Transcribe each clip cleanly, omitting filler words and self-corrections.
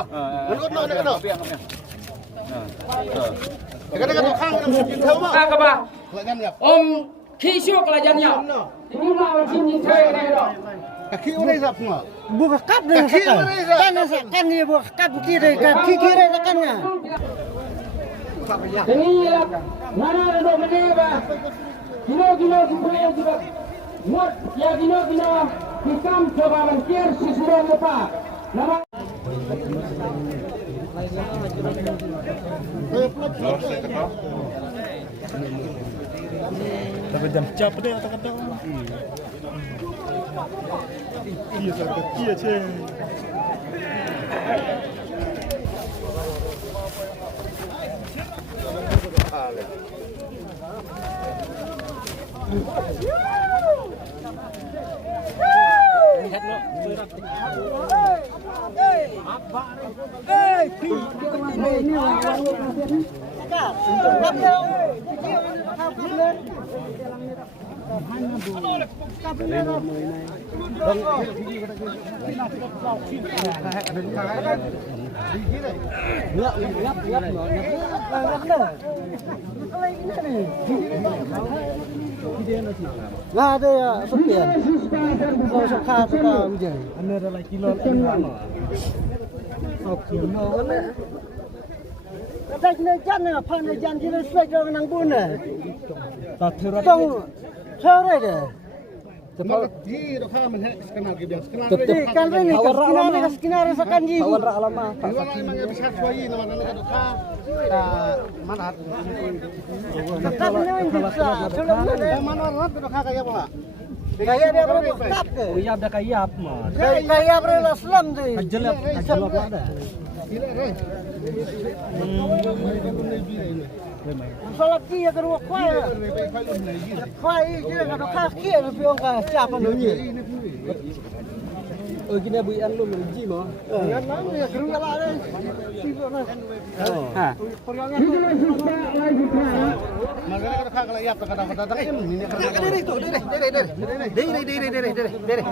mah. Menurut nak kena. Kadang-kadang khang dalam sim thau mah. Ka ba. Kelajan ya. Khi syok la jan ya. Ini lah sim jin thai ni dah. Kaki orang sap semua. Buka kap deh kan ni buka kap kiri kan kiri kan ya. Ini lah. Mana ada meneba. Gino supaya juga. Mot ya gino hisam coba mengkir sisuran lupa. Nama Tapi jam cap dia kadang-kadang. Iya sakit kia ceng. Nah ada ya sekian. Kalau suka suka ujar. Anda ada lagi kilo lama. Oke, no kan? Ada jan ya, pan jan kita selesai dengan buna. Tak terus. Tong, sore deh. Tempat di dokha menhek kenal ke biasa kenal. Kan ini skenar sekan ji. Kawan rak lama. Iwan memang yang besar suai nama nama dokha. Mana? Tetap ini bisa. Mana orang dokha kayak apa? Kayak dia berapa kap ke? Iya ada kayap mah. Kayak berapa selam tu? Jelap ada. Gila kan? Salat dia ke ruang kuai. Kuai dia kalau kaki lebih orang siapa nanya. Gini Bu An lu menji mah. Kan mana ya keruang lah ni. Sibuk nak. Ha. Perangnya Makanya dokha kalau ya kata-kata tak ini kerja. Dere.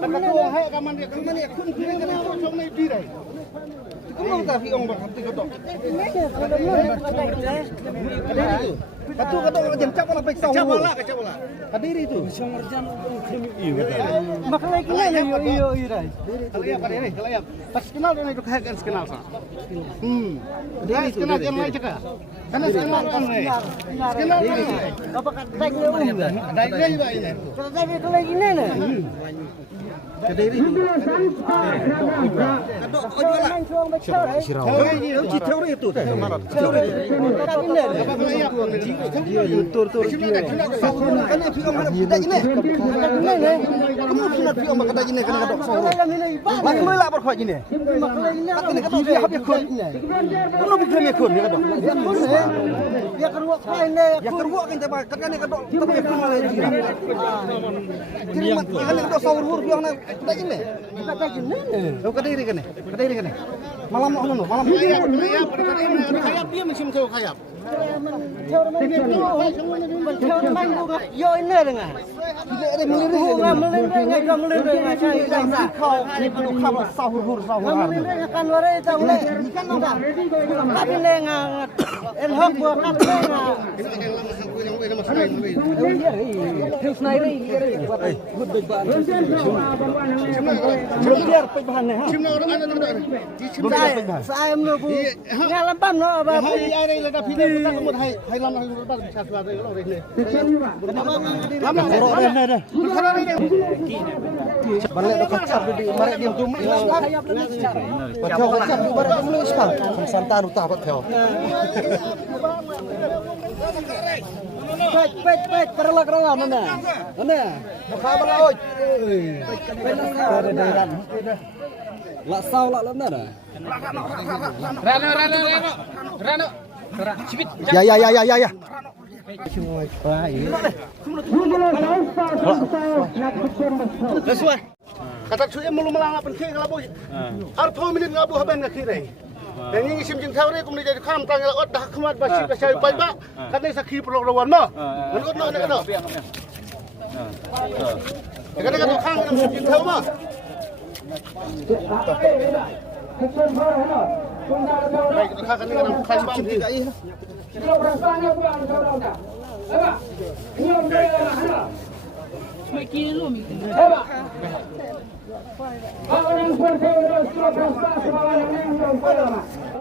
Kata tua hai kaman dia kun kena cong ni di rai. Kamu tak fiong berkati ketok. Katu jam cap lah peksa. Cap lah. Kadiri tu. Makalai kena yo rai. Kalau ya pas kenal dengan itu kan kenal sah. Dia kenal yang lain juga. Karena kenal kan ni. Kenal kan. Apa kata dia dah? Ada dia juga ini. Kata dia kalau ini nah. Kadiri tu. Kadok jualan cuang besar. Teori itu. Teori. Kata ini. Apa kalau ya? Tur. Kan fiong ada budak ini. Kamu kenal fiong kata ini kena kadok sahur. Lagi melak berkhot ini. Makalai ini. Tapi ni kadok dia habis kun. Kamu fikir ni kun ni kadok. Dia keruak kuai ni. Ya keruak kan tapi kan ni kadok tapi kun lagi. Jadi kan ni kadok sahur fiong nak kadok ini. Kata ini. Kau kadiri kan ni. Malam nak nono, malam kayap dia mesti tahu kayap. Yo ini dengan. Ada melirih Cari kau ni kadok kau sahur. kan warai tahu le. Kan tak. Tapi lengan. Elhok buat apa lengan. Terus naik ni. Good big ban. Biar pebahan ni. Cuma orang anak Saya menunggu. Ngalam pam no apa. Hai ada ada video kita kamu hai lam hai udah bisa suara itu orang ini. Lama orang ini dah. Balik dah kacap di marek dia tu. Kacau di marek dia mulai sekal. Santan utah pat theo. Pet kerala mana? Mana? Khabar oi. Lak sau lak lam dah. Rano. Cipit. Ya. Sesuai. Kata cuy mulu melangap penting kalau bos. Arto minit ngabu haban nak kiri. Dan ini sim jin thawre kum ni jadi kham tang la ot dah khmat basi ka sai pai ba. Kan ni sakhi pro rawan ma. Menurut nak kena. Kadang-kadang khang sim jin thaw ma. Section bawah no. Tunggal jauh. Baik, kita akan dengan kain bam di. Kalau berasanya buang jauh dah. Apa? Ini orang dia lah. Apa? Kalau yang pun saya sudah berasa sebagai orang yang